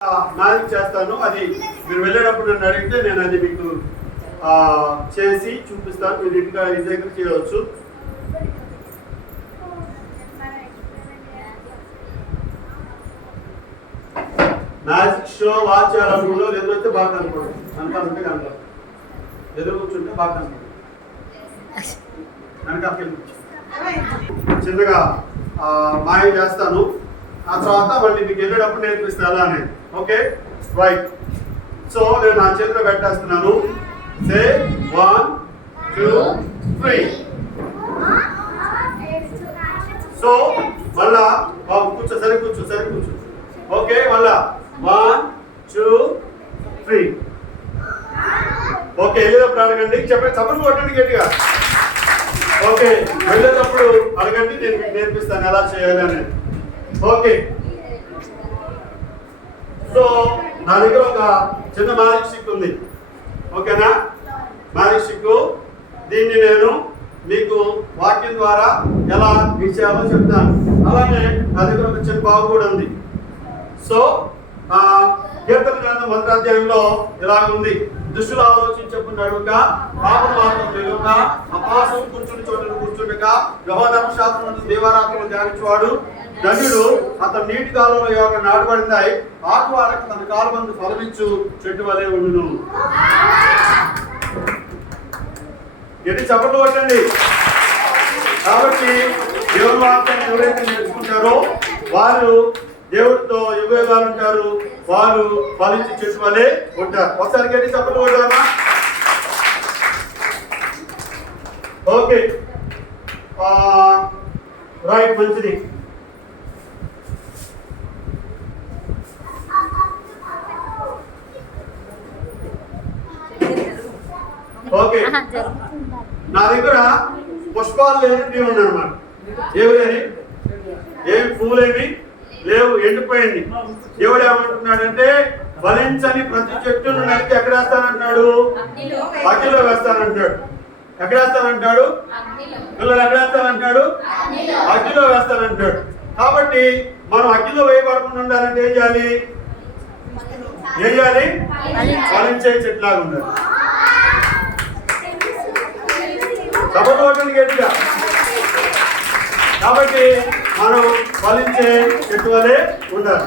Magic చేస్తాను. అది మీరు వెళ్ళేటప్పుడు నన్ను అడిగితే నేను అది మీకు చేసి చూపిస్తాను. మీరు ఇంటిగా ఇంటి దగ్గర చేయవచ్చు. మ్యాజిక్ షో వాచ్ చేయాలనుకుంటూ ఎదురైతే బాగా కనుకోండి. కనుక కనుక ఎదురు కూర్చుంటే బాగా కనుకోండి. చిన్నగా మాయ చేస్తాను. ఆ తర్వాత మళ్ళీ మీకు వెళ్ళేటప్పుడు నేర్పిస్తాను అలా అనేది. Okay right. సో నేను నా చేతిలో పెట్టేస్తున్నాను. సే 1 2 3. సో మళ్ళా కూర్చో సరి కూర్చో. ఓకే మళ్ళా 1 2 3. ఓకే వెళ్ళేటప్పుడు అడగండి. చెప్పండి చప్పట్లు కొట్టండి గట్టిగా. ఓకే వెళ్ళేటప్పుడు అడగండి, నేను మీకు నేర్పిస్తాను ఎలా చేయాలి అనేది. ఓకే సో నా దగ్గర ఒక చిన్న మ్యాజిక్ స్టిక్ ఉంది. ఓకేనా? మ్యాజిక్ స్టిక్ దీన్ని నేను మీకు వాక్యం ద్వారా ఎలా చేయాలో చెప్తాను. అలాగే నా దగ్గర ఒక చిన్న బావు కూడా ఉంది. సో కీర్తన గ్రంథం 1వ అధ్యాయంలో ఇలా ఉంది. దుష్టులు ఆలోచించకున్నాడుక, పాపం మార్గం లేక, అపాసం కూర్చుని చోటును కూర్చుండక, యెహోవా ధర్మశాస్త్రమును దీవారాత్రులు ధ్యానించువాడు ధన్యుడు. అతను నీటి కాలంలో యోగ నాటబడిందాయి, ఆకు వారకు తన కాలమందు ఫలమిచ్చు చెట్టు వలె ఉండును. ఎన్ని చప్పట్లు కొట్టండి. కాబట్టి దేవుని వాక్యాన్ని ఎవరైతే నేర్చుకుంటారో వారు దేవుడితో యుగయుగాలు ఉంటారు. వారు ఫలించి చెట్టు వలె ఉంటారు. ఒకసారి గట్టి చప్పట్లు కొట్టామా? ఓకే రైట్, మంచిది. ఓకే నా దగ్గర పుష్పాలు లేని దేవుడు అనమాట. ఏమి లేని, ఏమి పూలేమి లేవు, ఎండిపోయింది. దేవుడు ఏమంటున్నాడంటే ఫలించని ప్రతి చెట్టును నరికి ఎక్కడ వేస్తానంటున్నాడు? అగ్నిలో వేస్తానంటాడు. ఎక్కడ వేస్తానంటాడు? పిల్లలు ఎక్కడ వేస్తానంటాడు? అగ్నిలో వేస్తానంటాడు. కాబట్టి మనం అగ్నిలో వేయబడకుండా ఉండాలంటే ఏం చేయాలి? ఫలించే చెట్లాగా ఉండాలి. సపోర్ట్ గట్టిగా. కాబట్టి మనం ఫలించే చెట్టు వలె ఉండాలి.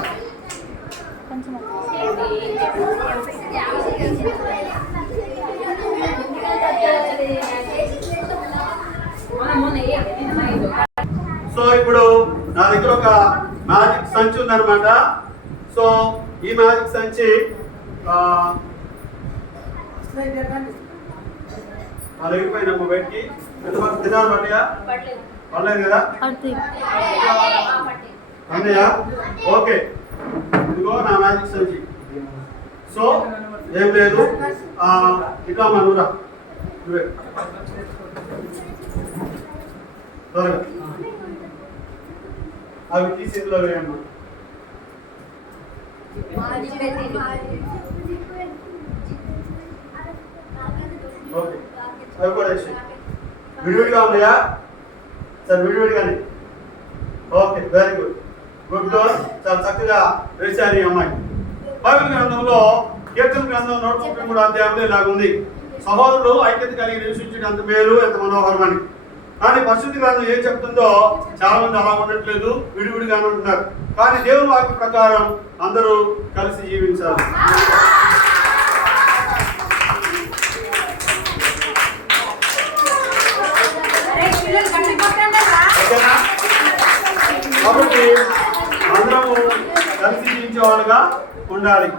సో ఇప్పుడు నా దగ్గర ఒక మ్యాజిక్ సంచి ఉందన్నమాట. సో ఈ మ్యాజిక్ సంచి అలగిపోయినమ్మ బయటికి తినాలి పడ్డాయా? పడలేదు కదా అన్నయ్య? ఓకే ఇదిగో నా మ్యాజిక్ సంచి. సో ఏం లేదు, ఇకా మనూరా నువ్వే త్వరగా అవి తీసి ఇందులో వేయమ్మా. ఓకే అవి కూడా వేసి విడివిడిగా ఉన్నాయా? సరే విడివిడిగానే. Okay very good, good girl. చాలా చక్కగా వేశారు ఈ అమ్మాయి. బైబిల్ గ్రంథంలో కీర్తన గ్రంథం 133వ అధ్యాయంలో ఇలాగుంది. సహోదరులు ఐక్యత కలిగి నివసించడం అంత మేలు, ఎంత మనోహరమని. కానీ పరిశుద్ధ గ్రంథం ఏం చెప్తుందో చాలా మంది అలా ఉండట్లేదు, విడివిడిగానే ఉంటున్నారు. కానీ దేవుని వాక్య ప్రకారం అందరూ కలిసి జీవించాలి. కాబట్టి అందరము కలిసి జీవించేవాళ్ళుగా ఉండాలి.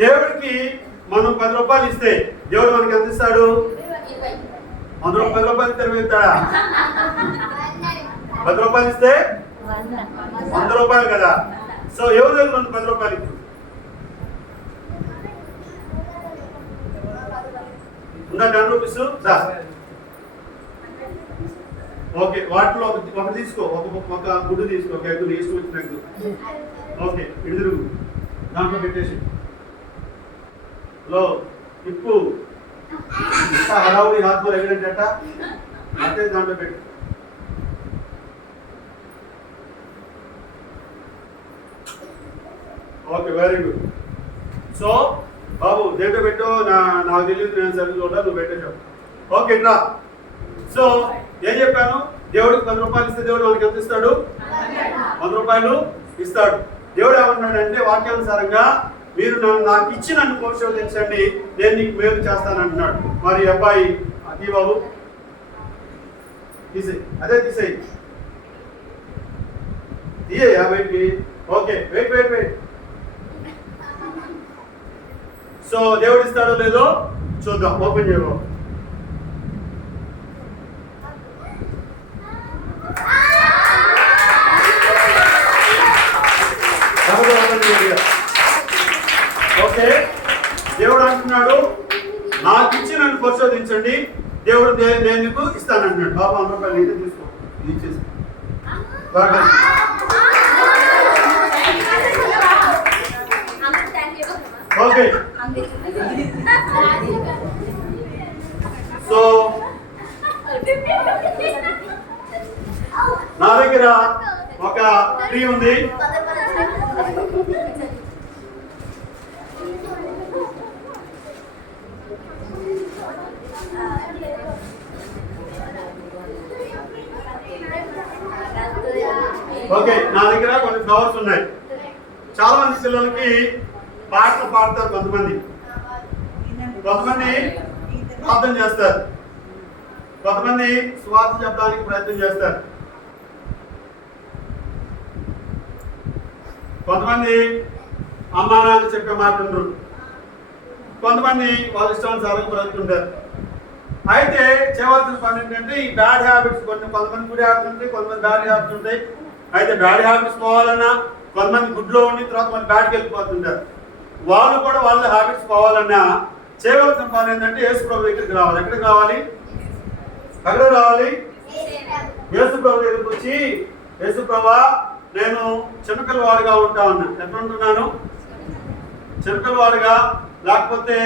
దేవుడికి మనం 10 రూపాయలు ఇస్తే దేవుడు మనకి ఎంత ఇస్తాడు? 10 రూపాయలు తెరవేస్తాడా? 10 రూపాయలు ఇస్తే 100 రూపాయలు కదా. సో ఎవరు లేదు మనకు 10 రూపాయలు ఉందా? 10 రూపీస్. ఓకే వాటిలో ఒకటి తీసుకో, ఒక గుడ్డు తీసుకో, ఒక ఎగ్గు ఇష్టం వచ్చిన ఎగ్గు. ఓకే ఇటు తిరుగు. దాంట్లో పెట్టేసి లో తిప్పు ఇంకా హడావుడి హాత్మలు ఎక్కడంట అంటే దాంట్లో పెట్టు. Okay, very good. సో బాబు దేంట్లో పెట్టు, నాకు తెలియదు, నేను సరిగ్గా చూడాలి, నువ్వు పెట్టేసావు. ఓకే రా. సో ఏం చెప్పాను, దేవుడికి 10 రూపాయలు ఇస్తే దేవుడు మనకి ఎంత ఇస్తాడు? 100 రూపాయలు ఇస్తాడు. దేవుడు ఏమన్నాడంటే వాక్యానుసారంగా మీరు నాకు ఇచ్చి నన్ను పరిశోధించండి, నేను నీకు మేలు చేస్తానంటున్నాడు. మరి అబ్బాయి అది బాబు తీసేయి, అదే తీసేయి, తీయ బయటికి. Okay, wait wait wait. So దేవుడు ఇస్తాడో లేదో చూద్దాం. ఓపెన్ చేయబో. ఓకే, దేవుడు అంటున్నాడు నాకు ఇచ్చి నన్ను పరిశోధించండి, దేవుడు నేను నీకు ఇస్తానంటున్నాడు. బాబు 100 రూపాయలు అయితే తీసుకో, ఇచ్చేసి. ఓకే, సో నా దగ్గర ఒక ట్రీ ఉంది. ఓకే, నా దగ్గర కొన్ని ఫ్లవర్స్ ఉన్నాయి. చాలా మంది పిల్లలకి పాటలు పాడతారు, కొంతమంది ప్రార్థన చేస్తారు, కొంతమంది సువార్త చెప్పడానికి ప్రయత్నం చేస్తారు, కొంతమంది అమ్మా నాన్న చెప్పే మాట ఉండరు, కొంతమంది వాళ్ళ ఇష్టానుసారం బ్రతుకుంటారు. అయితే చేయవలసిన పని ఏంటంటే ఈ బ్యాడ్ హ్యాబిట్స్, కొంతమంది గుడ్ హ్యాబిట్స్ ఉంటాయి, కొంతమంది బ్యాడ్ హ్యాబిట్స్ ఉంటాయి. అయితే బ్యాడ్ హ్యాబిట్స్ పోవాలన్నా కొంతమంది గుడ్లో ఉండి తర్వాత మన బ్యాడ్కి వెళ్ళిపోతుంటారు. వాళ్ళు కూడా వాళ్ళ హ్యాబిట్స్ పోవాలన్నా చేయవలసిన పని ఏంటంటే యేసు ప్రభు దగ్గరికి రావాలి. ఎక్కడికి రావాలి? ఎక్కడ రావాలి? యేసు ప్రభు దగ్గరికి వచ్చి, యేసు ప్రభా నేను చిన్నపిల్లవాడిగా ఉంటా ఉన్నా. ఎట్లా ఉంటున్నాను? చిన్నపిల్లవాడిగా, లేకపోతే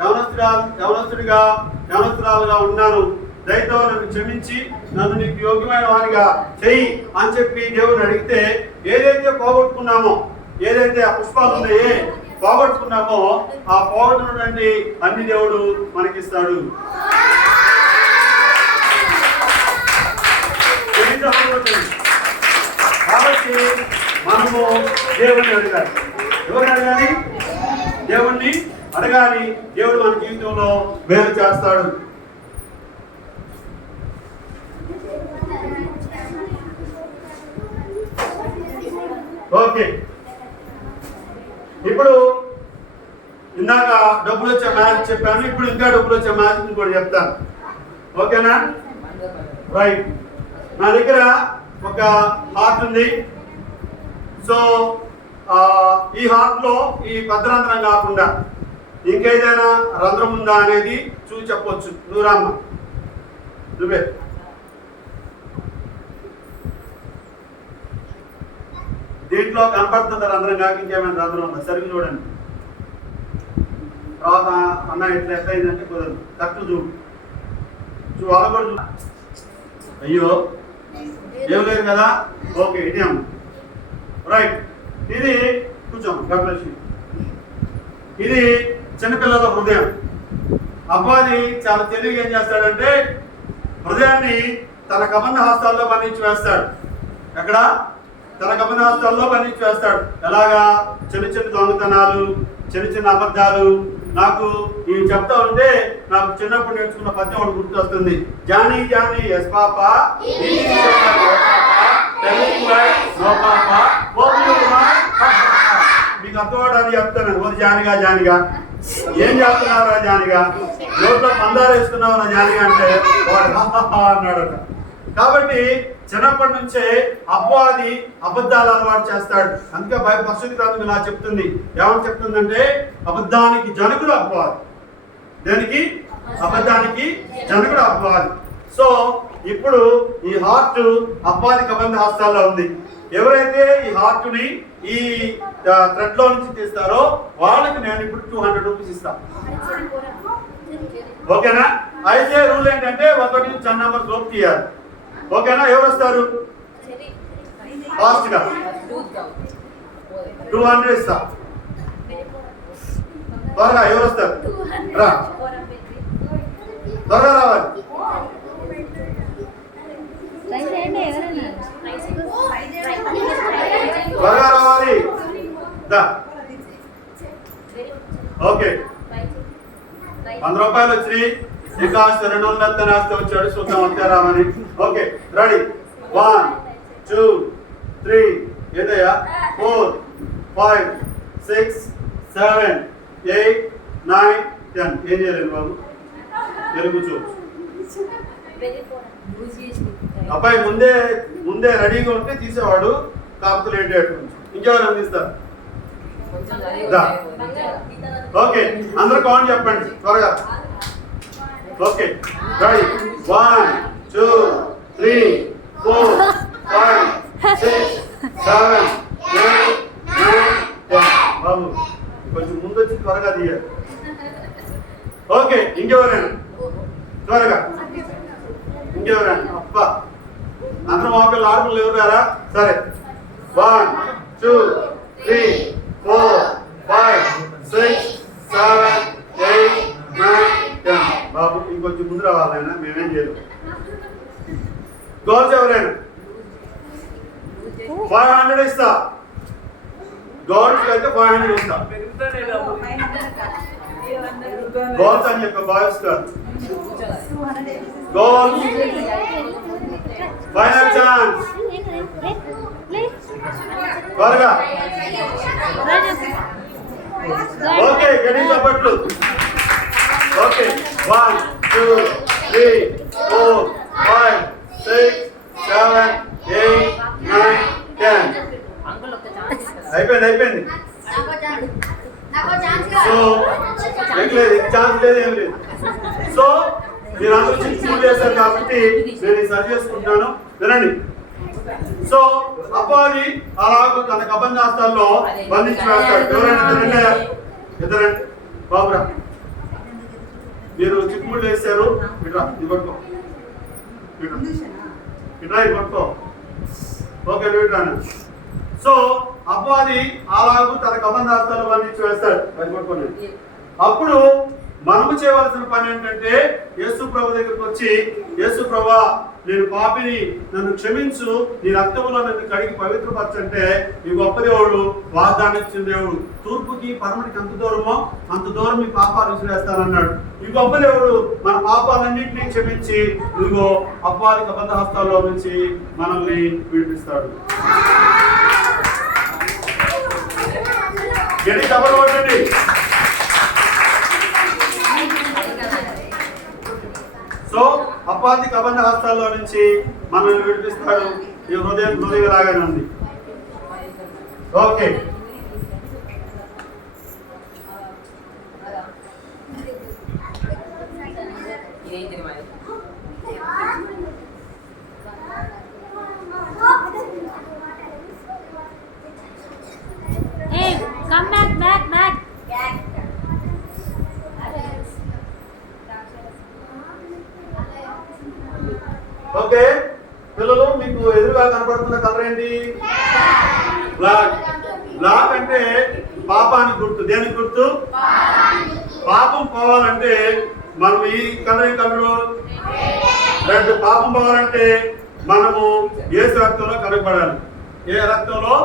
యవనస్తురాలుగా ఉన్నాను. దయతో నన్ను క్షమించి నన్ను నీకు యోగ్యమైన వాడిగా చెయ్యి అని చెప్పి దేవుని అడిగితే, ఏదైతే పోగొట్టుకున్నామో, ఏదైతే ఆ పుష్పాలు ఉన్నాయే పోగొట్టుకున్నామో, ఆ పోగొట్టుకున్నటువంటి అన్ని దేవుడు మనకిస్తాడు. కాబట్టి మనము దేవుణ్ణి అడగాలి. ఎవరిని అడగాలి? దేవుణ్ణి అడగాలి. దేవుడు మన జీవితంలో మేలు చేస్తాడు. ఓకే, ఇప్పుడు ఇందాక డబ్బులు వచ్చే మ్యాజిక్ చెప్పాను, ఇప్పుడు ఇంకా డబ్బులు వచ్చే మ్యాజిక్ కూడా చెప్తాను. ఓకేనా? రైట్. నా దగ్గర ఒక హార్ట్ ఉంది. సో ఈ హార్ట్ లో ఈ పెద్ద రంధ్రం కాకుండా ఇంకేదైనా రంధ్రం ఉందా అనేది చూసి చెప్పొచ్చు. నువ్వు నువ్వే. దీంట్లో కనపడుతుంది రంధ్రం కాక ఇంకేమైనా రంధ్రం ఉందా? సరిగ్గా చూడండి. తర్వాత అన్న ఎట్లా అయిందంటే కుదరదు, కరెక్ట్ చూడు. వాళ్ళ కూడా చూ. అయ్యో ఏం లేదు కదా. ఓకే, ఇదేం రైట్. ఇది కూర్చోం. ఇది చిన్నపిల్లల హృదయం. అబ్బాయి చాలా తెలివిగా ఏం చేస్తాడంటే హృదయాన్ని తన కబంధ హస్తాల్లో బంధించి వేస్తాడు. ఎక్కడ? తన కబంధ హస్తాల్లో బంధించి వేస్తాడు. ఎలాగా? చిన్న చిన్న దొంగతనాలు, చిన్న చిన్న అబద్ధాలు. నాకు ఇవి చెప్తా ఉంటే నాకు చిన్నప్పుడు నేర్చుకున్న పద్యం ఒకటి గుర్తొస్తుంది. జానీ జానీ ఎస్ పాప, మీకు అర్థమవడానికి చెప్తాను. ఓ జానిగా జానిగా ఏం చేస్తున్నావురా జానిగా, నోట్లో పందాలు వేసుకున్నావురా జానిగా అంటే వాడు అన్నాడట. కాబట్టి చిన్నప్పటి నుంచే అపవాది అబద్ధాలు అలవాటు చేస్తాడు. అందుకే పరిశుద్ధ గ్రంథం ఇలా చెప్తుంది. ఏమని చెప్తుందంటే అబద్ధానికి జనకుడు అపవాది. దేనికి? అబద్ధానికి జనకుడు అపవాది. సో ఇప్పుడు ఈ హార్ట్ అపవాది కబంధ హస్తాల్లో ఉంది. ఎవరైతే ఈ హార్ట్ని ఈ థ్రెడ్ లో నుంచి తీస్తారో వాళ్ళకి నేను ఇప్పుడు 200 రూపీస్ ఇస్తాను. ఓకేనా? అయితే రూల్ ఏంటంటే 1 నుంచి 10 నెంబర్ లోపు తీయాలి. ఓకేనా? ఎవరు వస్తారు ఫాస్ట్ గా? 200 ఇస్తా. త్వరగా ఎవరు వస్తారు? రా, త్వరగా రావాలి. త్వరగా రావాలి. ఓకే, 100 రూపాయలు వచ్చినాయి. ఇంకా 200 ఆస్తి వచ్చాడు. చూద్దాం అంతే రామని. Okay, ready? 1 2 3 ఏదయ్యా 4 5 6 7 8 9 10. ఏం చేయలేదు బాబు, కూర్చో. అబ్బాయి ముందే రెడీగా ఉంటే తీసేవాడు, కాపుతూ లేట్ అయ్యేట్టు. ఇంకెవరు అందిస్తారు? ఓకే, అందరూ కౌంట్ చెప్పండి త్వరగా. Okay, ready? 1 2 3 4 5 6 7 8 9 10. బాబు కొంచెం ముందు వచ్చి త్వరగా తీయాలి. ఓకే, ఇంకెవరైనా త్వరగా? ఇంకెవరైనా? అబ్బా, అందరూ మాపిల్లలు ఆడపిల్లలు ఎవరు రారా? సరే, 1 2 3 4 5 6 7 8 9 10. బాబు ఇంకొంచెం ముందు రావాలైనా, మేమేం చేయలేము. గోల్స్ ఎవరైనా? 500 ఇస్తా. గోల్స్ అయితే 500 ఇస్తా. గోల్స్ అని చెప్పి బాయ్స్ కాదు. Goals final chance. త్వరగా. ఓకే, గడి చప్పట్లు. ఓకే, 1 2 3 4 5 6 7 8 9 10. అయిపోయింది. సో లేదు, ఛాన్స్ లేదు, ఏం లేదు. సో మీరు అందరూ చిన్న చేశారు కాబట్టి నేను సరి చేసుకుంటాను. వినండి. సో అపవాది అలాగూ తన కబంధాస్తాల్లో బంధించి వేస్తాడు. ఎవరైనా ఇద్దరండి బాబురా, మీరు చిక్కుముళ్ళు వేశారు. ఇట్రా, ఇది పట్టుకో. ఇట్రా, ఇది పట్టుకో. ఓకే, ఇట్రాను. సో అపవాది అలాగూ తన కబంధాస్తాల్లో బంధించి వేస్తాడు. అది పట్టుకోండి. అప్పుడు మనము చేయవలసిన పని ఏంటంటే యేసు ప్రభు దగ్గరికి వచ్చి, యేసు ప్రభువా, నేను పాపిని, నన్ను క్షమించు, నీ రక్తంలో నన్ను కడిగి పవిత్రపరచంటే ఈ గొప్ప దేవుడు వాగ్దానం ఇచ్చిన దేవుడు. తూర్పుకి పరమటికి ఎంత దూరమో అంత దూరం మీ పాపాలు విసిరేస్తానన్నాడు. ఈ గొప్ప దేవుడు మన పాపాలన్నింటినీ క్షమించి ఇదిగో అపవాది కబంధహస్తాల్లో నుంచి మనల్ని విడిపిస్తాడు. గడి కబర్ కొట్టండి. సో అపవాది కబంధ హస్తాల్లో నుంచి మనల్ని విడిపిస్తాడు. ఈ హృదయం లాగానే ఉంది. Okay, come back. ఓకే పిల్లలు, మీకు ఎదురుగా కనపడుతున్న కలర్ ఏంటి? బ్లాక్. బ్లాక్ అంటే పాపానికి గుర్తు. దేనికి గుర్తు? పాపం పోవాలంటే మనం ఈ కలర్ రెడ్. పాపం పోవాలంటే మనము యేసు రక్తంలో కడగబడాలి. ఏ రక్తంలో?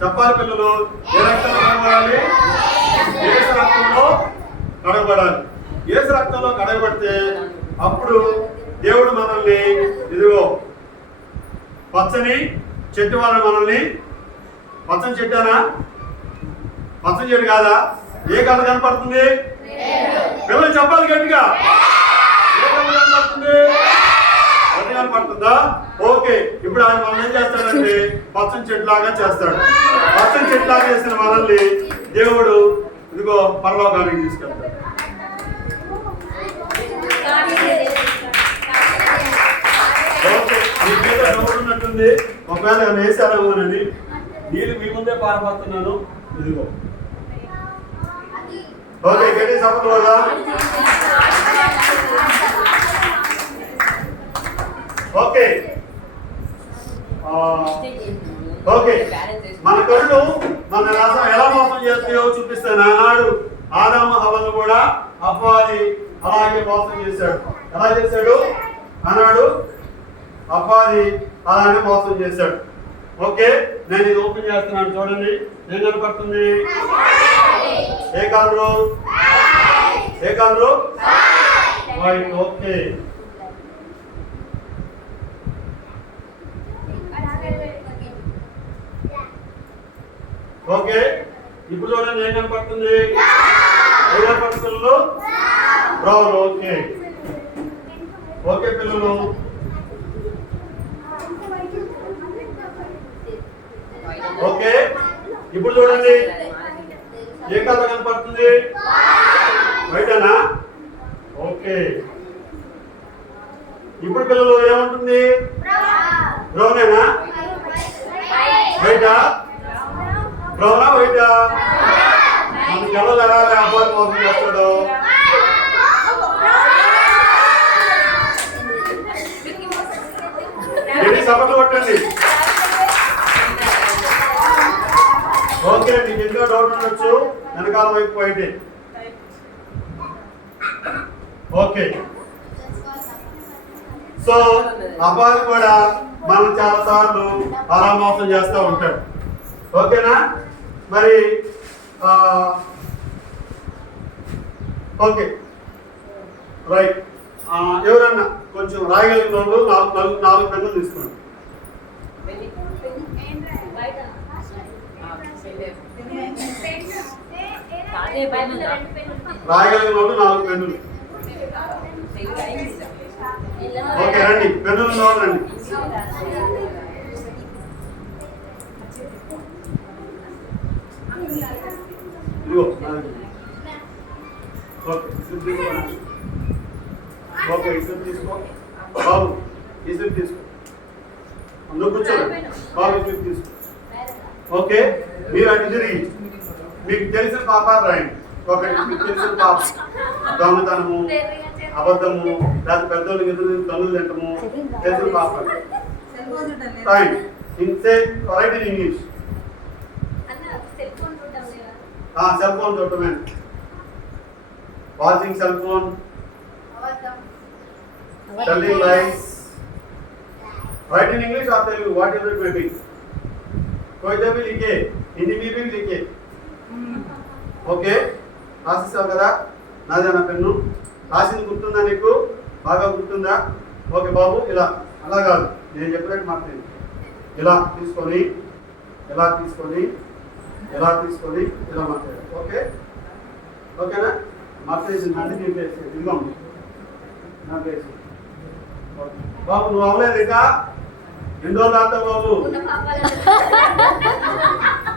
చెప్పాలి పిల్లలు, ఏ రక్తంలో కడగబడాలి? యేసు రక్తంలో కడగబడాలి. యేసు రక్తంలో కడగబడితే అప్పుడు దేవుడు మనల్ని ఇదిగో పచ్చని చెట్టు వల్ల మనల్ని, పచ్చని చెట్టానా? పచ్చని చెట్టు కాదా? ఏ కలర్ కనపడుతుంది? పిల్లలు చెప్పాలి గట్టిగా. ఏ కలర్ కనపడుతుంది? అది కనపడుతుందా? ఓకే, ఇప్పుడు ఆయన మనం ఏం చేస్తాడంటే పచ్చని చెట్టు లాగా చేస్తాడు. పచ్చని చెట్టు లాగా చేసిన మనల్ని దేవుడు ఇదిగో పరలోకానికి తీసుకెళ్తాడు. ఓకే, మీ మీద డౌట్ ఉన్నట్టుంది. ఒకవేళ వేసారేమోనని. నీళ్ళు మీ ముందే పారబోతున్నాను. ఇదిగో. ఓకే, గట్టి సపోర్ట్ వల్ల. ఓకే ఓకే, మన కళ్ళు మన రసం ఎలా మోసం చేస్తాయో చూపిస్తాను. ఆనాడు ఆదాము హవ్వను కూడా అపవాది అలాగే మోసం చేశాడు. ఎలా చేశాడు? ఆనాడు అపవాది అలానే మోసం చేశాడు. ఓకే, నేను ఇది ఓపెన్ చేస్తున్నాను, చూడండి. ఏం కనపడుతుంది? ఏ కలరు? ఏ కలరు? వైట్. ఓకే, ఓకే, ఇప్పుడు చూడండి ఏం కనపడుతుంది? ఏ కనపడుతుంది పిల్లలు? బ్రౌన్. ఓకే ఓకే పిల్లలు, ఓకే, ఇప్పుడు చూడండి ఏ కలర్ కనపడుతుంది? వైటేనా? ఓకే, ఇప్పుడు పిల్లలు ఏముంటుంది? బ్రౌనేనా? వైటా? బ్రౌనా వైటా? మనకి ఎవరు ఎలా వ్యాపారం మోసం చేస్తాడు? సపోర్ట్ కొట్టండి. ఓకే, మీకు ఎందులో డౌట్ ఉండొచ్చు, వెనకాల వైపు వైటే. ఓకే, సో అబ్బాయి కూడా మనం చాలా సార్లు అలా మోసం చేస్తూ ఉంటాడు. ఓకేనా? మరి ఓకే రైట్. ఎవరన్నా కొంచెం రాయగలిగిన వాళ్ళు నాలుగు పెన్నులు తీసుకోండి. రాయగలిగిన వాళ్ళు 4 పెన్నులు. ఓకే, రండి, పెన్నులు రండి. ఇదిగో. ఓకే, ఓకే, ఇసురు తీసుకో బాబు, ఇసురు తీసుకో. అందులో కూర్చోండి బాబు, ఇసురు తీసుకో. ఓకే, మీరు అటు తిరిగి మీకు తెలిసిన పాపాలు రాయండి. ఒకటి మీకు తెలిసిన పాప, దొంగతనము, అబద్ధము, లేదా పెద్దోళ్ళకి ఎదురు తల్లు తింటము, తెలిసిన పాపాలు రాయండి. Write in English. Cell phone చూడటమే, watching cell phone, telling lies. Write in English or Telugu, whatever it may be. कोई भी लिखे, हिंदी में भी लिखे. ఓకే, రాసిస్తావు కదా? నాదేనా పెన్ను? రాసింది గుర్తుందా నీకు? బాగా గుర్తుందా? ఓకే బాబు, ఇలా అలా కాదు, నేను చెప్పినట్టు మాట్లాడి ఇలా తీసుకొని, ఇలా తీసుకొని, ఇలా తీసుకొని, ఇలా మాట్లాడు. ఓకే, ఓకేనా? మాట్లాడేసింది అన్ని తీసేసి ఇదిగో నా ప్లేస్. బాబు నువ్వు అవ్వలేదు ఇంకా? ఎన్ని రోజులు రాస్తావు బాబు?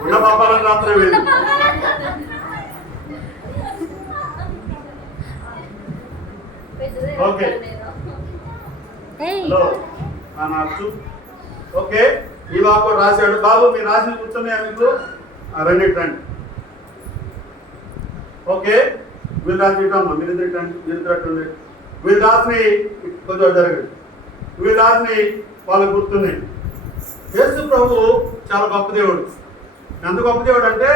ఉన్న పాపాలను రాత్రం లేదు. ఓకే, హలో నాకు. ఓకే, ఈ బాబు రాశాడు. బాబు మీరు రాసిన కూర్చున్నాయా మీకు? రెండింటి రండి. ఓకే, వీళ్ళు రాసి ఇటమ్మా, మీరు ఇద్దరు వీళ్ళు రాసిని కొంచెం జరగదు. వీళ్ళు రాసిని వాళ్ళకు గుర్తున్నాయి. యేసు ప్రభు చాలా గొప్ప దేవుడు. ఎంత గొప్ప దేవుడు అంటే,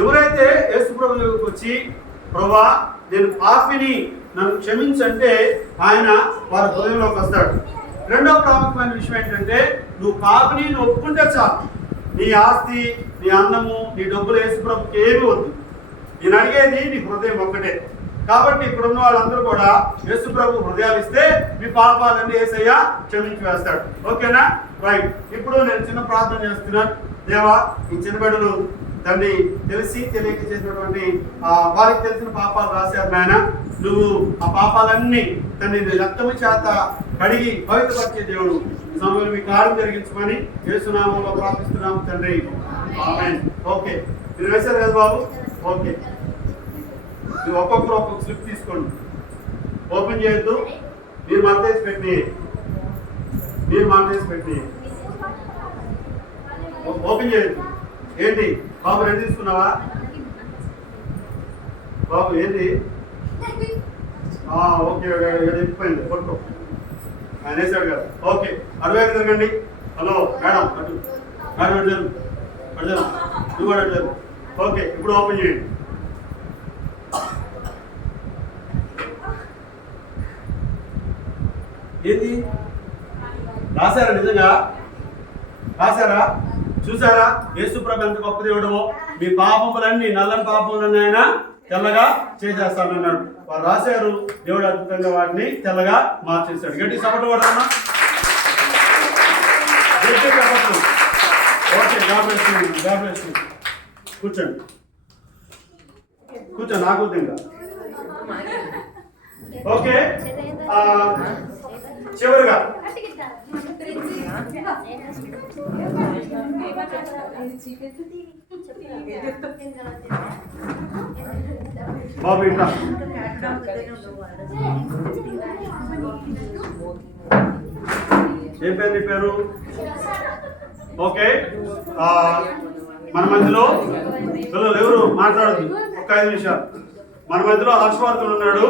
ఎవరైతే యేసు ప్రభువుకి వచ్చి ప్రభువా నేను పాపిని, నన్ను క్షమించంటే ఆయన వారి హృదయంలోకి వస్తాడు. రెండవ ప్రాముఖ్యమైన విషయం ఏంటంటే, నువ్వు పాపిని నువ్వు ఒప్పుకుంటే చాలు. నీ ఆస్తి, నీ అన్నము, నీ డబ్బులు యేసు ప్రభుకి ఏమీ వద్దు. నేను అడిగేది నీ హృదయం ఒక్కటే. కాబట్టి ఇక్కడ ఉన్న వాళ్ళందరూ కూడా యేసు ప్రభు హృదయాలు ఇస్తే మీ పాపాలన్నీ యేసయ్య క్షమించి వేస్తాడు. ఓకేనా? రైట్. ఇప్పుడు నేను చిన్న ప్రార్థన చేస్తున్నాను. దేవా, ఈ చిన్న బిడ్డలు తండ్రి తెలిసి తెలియక చేసినటువంటి వారికి తెలిసిన పాపాలు రాశారు నాయన. నువ్వు ఆ పాపాలన్నీ తండ్రి రక్తము చేత కడిగి పవిత్రపరిచే దేవుడు. సమయంలో మీ కార్యం జరిగించమని యేసునామంలో ప్రార్థిస్తున్నాము తండ్రి. ఆమేన్. ఓకే, మీరు వేశారు కదా బాబు? ఓకే, మీరు ఒక్కొక్కరు ఒక్కొక్క స్లిప్ తీసుకోండి. ఓపెన్ చేయొద్దు. మీరు మార్కేసి పెట్టి ఓపెన్ చేయండి. ఏంటి బాబు రెడీ తీసుకున్నావా? బాబు ఏంటి? ఓకే చెప్పిపోయింది కొట్టు ఆయన వేసాడు కదా. ఓకే అటువైపు తిరగండి. హలో మేడం అటు మేడం అటు జరుగు అటు జరుగు నువ్వు కూడా అటు జరుగు. ఓకే ఇప్పుడు ఓపెన్ చేయండి. ఏంది రాశారా? నిజంగా రాశారా? చూసారా యేసుప్రభు ఎంత గొప్ప దేవుడమో? మీ పాపములన్నీ నల్లని పాపములన్నీ ఆయన తెల్లగా చేసేస్తానన్నాడు. వారు రాశారు, దేవుడు అద్భుతంగా వాటిని తెల్లగా మార్చేశాడు. గట్టి సపోర్ట్ కూడా ఓకే గాడ్ కూర్చోండి కూర్చోండి నాకు ఇంకా ఓకే. చివరిగా బాబు ఇంట ఏం పేరు నీ పేరు? ఓకే మన మధ్యలో పిల్లలు ఎవరు మాట్లాడదు ఒక 5 నిమిషాలు. మన మధ్యలో హర్షవర్ధన్ ఉన్నాడు.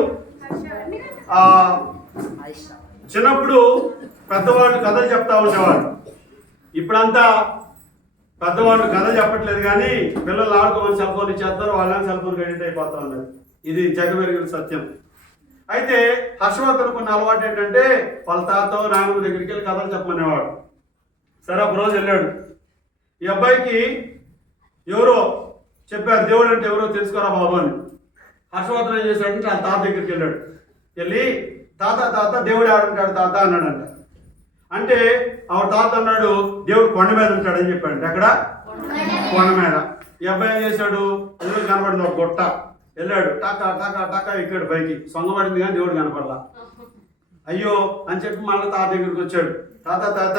చిన్నప్పుడు పెద్దవాళ్ళు కథలు చెప్తా ఉండేవాడు. ఇప్పుడంతా పెద్దవాళ్ళు కథలు చెప్పట్లేదు, కానీ పిల్లలు ఆడుకోమని సెల్ ఫోన్ ఇచ్చేస్తారు, వాళ్ళని సెల్ ఫోన్ ఎడిట్ అయిపోతా ఉన్నారు. ఇది జగమెరిగిన సత్యం. అయితే హర్షవర్ధన్ కొన్ని అలవాటు ఏంటంటే వాళ్ళ తాత నాయనమ్మ దగ్గరికి వెళ్ళి కథలు చెప్పమనేవాడు. సరే ఒక రోజు వెళ్ళాడు. ఈ అబ్బాయికి ఎవరో చెప్పారు దేవుడు అంటే ఎవరో తెలుసుకోరా బాబు అని. హర్షవర్ధన్ ఏం చేశాడంటే వాళ్ళ తాత దగ్గరికి వెళ్ళాడు. వెళ్ళి తాత దేవుడు ఆడుంటాడు తాత అన్నాడంట. అంటే ఆవిడ తాత అన్నాడు దేవుడు కొండ మీద ఉంటాడని చెప్పాడు. ఎక్కడ? కొండ మీద. ఈ అబ్బాయి ఏం చేశాడు? ఎదురు కనపడింది ఒక గొట్ట. వెళ్ళాడు టాకా టాకా టాకా ఎక్కాడు పైకి. సొంగపడింది కానీ దేవుడు కనపడలా. అయ్యో అని చెప్పి మళ్ళీ తాత దగ్గరికి వచ్చాడు. తాత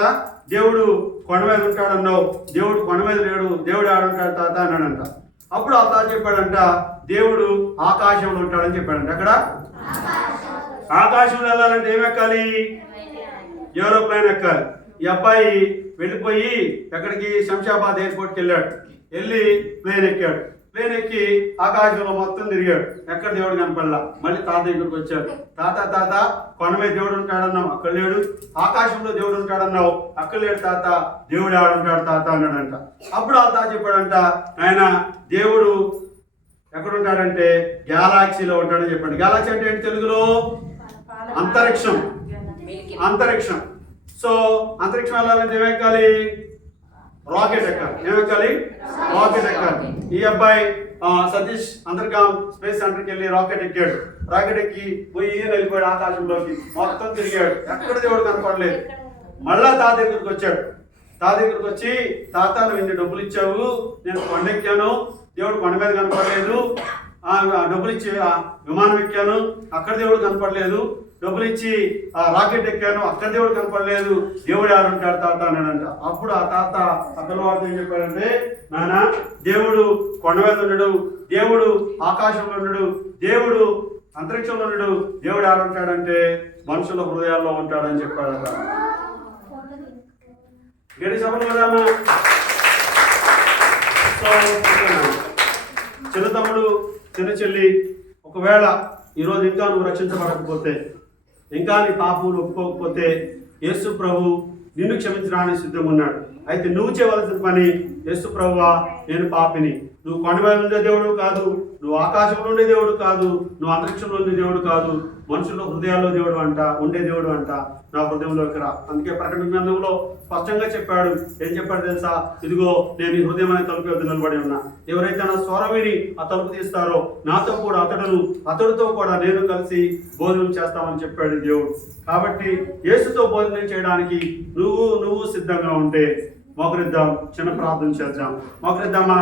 దేవుడు కొండ మీద ఉంటాడన్నావు, దేవుడు కొండ మీద లేడు, దేవుడు ఆడుంటాడు తాత అన్నాడంట. అప్పుడు ఆ తాత చెప్పాడంట దేవుడు ఆకాశంలో ఉంటాడని చెప్పాడంట. అక్కడ ఆకాశంలో వెళ్ళాలంటే ఏం ఎక్కాలి? ఏరోప్లేన్ ఎక్కాలి. ఈ అబ్బాయి వెళ్ళిపోయి ఎక్కడికి? శంషాబాద్ ఎయిర్పోర్ట్కి వెళ్ళాడు. వెళ్ళి ప్లేన్ ఎక్కాడు. ప్లేన్ ఎక్కి ఆకాశంలో మొత్తం తిరిగాడు. ఎక్కడ దేవుడు కనపడలా. మళ్ళీ తాత దగ్గరికి వచ్చాడు. తాత కొండ మీద దేవుడు ఉంటాడన్నావు, అక్కడ లేడు. ఆకాశంలో దేవుడు ఉంటాడన్నావు, అక్కడ లేడు తాత, దేవుడు ఆడుంటాడు తాత అన్నాడంట. అప్పుడు ఆ తాత చెప్పాడంట ఆయన దేవుడు ఎక్కడ ఉంటాడంటే గ్యాలాక్సీలో ఉంటాడని చెప్పండి. గ్యాలాక్సీ అంటే ఏంటి తెలుగులో? అంతరిక్షం. అంతరిక్షం. సో అంతరిక్షం వెళ్ళాలంటే ఏమెక్కాలి? రాకెట్ ఎక్కాలి. ఏమెక్కాలి? రాకెట్ ఎక్కాలి. ఈ అబ్బాయి సతీష్ అంతర్గాం స్పేస్ సెంటర్కి వెళ్ళి రాకెట్ ఎక్కాడు. రాకెట్ ఎక్కి పోయి వెళ్ళిపోయాడు ఆకాశంలోకి. మొత్తం తిరిగాడు. ఎక్కడ దేవుడు కనపడలేదు. మళ్ళా తాత దగ్గరికి వచ్చాడు. తాత దగ్గరికి వచ్చి తాత నువ్వు ఇన్ని డబ్బులు ఇచ్చావు, నేను కొండ ఎక్కాను, దేవుడు కొండ మీద కనపడలేదు. డబ్బులు ఇచ్చి విమానం ఎక్కాను, అక్కడ దేవుడు కనపడలేదు. డబ్బులు ఇచ్చి రాకెట్ ఎక్కాను, అక్కడ దేవుడు కనపడలేదు, దేవుడు ఆడుంటాడు తాత అన్నాడంట. అప్పుడు ఆ తాత ఆ పిల్లవాడితో ఏం చెప్పాడంటే నాన్న దేవుడు కొండ మీద ఉండడు, దేవుడు ఆకాశంలో ఉండడు, దేవుడు అంతరిక్షంలో ఉండడు, దేవుడు ఆడుంటాడంటే మనుషుల హృదయాల్లో ఉంటాడని చెప్పాడంట. గడి సభలు కదమ్మా. చిన్న తమ్ముడు చిన్న చెల్లి ఒకవేళ ఈరోజు ఇంకా నువ్వు రక్షించబడకపోతే, ఇంకా నీ పాపములు ఒప్పుకోకపోతే యేసు ప్రభు నిన్ను క్షమించడానికి సిద్ధంగా ఉన్నాడు. అయితే నువ్వు చేయవలసిన పని యేసు ప్రభువా నేను పాపిని, నువ్వు కొండ మీద ఉండే దేవుడు కాదు, నువ్వు ఆకాశంలో ఉండే దేవుడు కాదు, నువ్వు అంతరిక్షంలో ఉండే దేవుడు కాదు, మనుషుల హృదయాల్లో దేవుడు అంట, ఉండే దేవుడు అంట, నా హృదయంలోకి రా. అందుకే ప్రకటన గ్రంథంలో స్పష్టంగా చెప్పాడు. ఏం చెప్పాడు తెలుసా? ఇదిగో నేను ఈ హృదయం అనే తలుపు వద్ద నిలబడి ఉన్నా, ఎవరైతే నా స్వరం విని ఆ తలుపు తీస్తారో నాతో కూడా అతడితో కూడా నేను కలిసి భోజనం చేస్తామని చెప్పాడు దేవుడు. కాబట్టి యేసుతో భోజనం చేయడానికి నువ్వు సిద్ధంగా ఉంటే మోకరిద్దాం, చిన్న ప్రార్థన చేద్దాం. మోకరిద్దామా?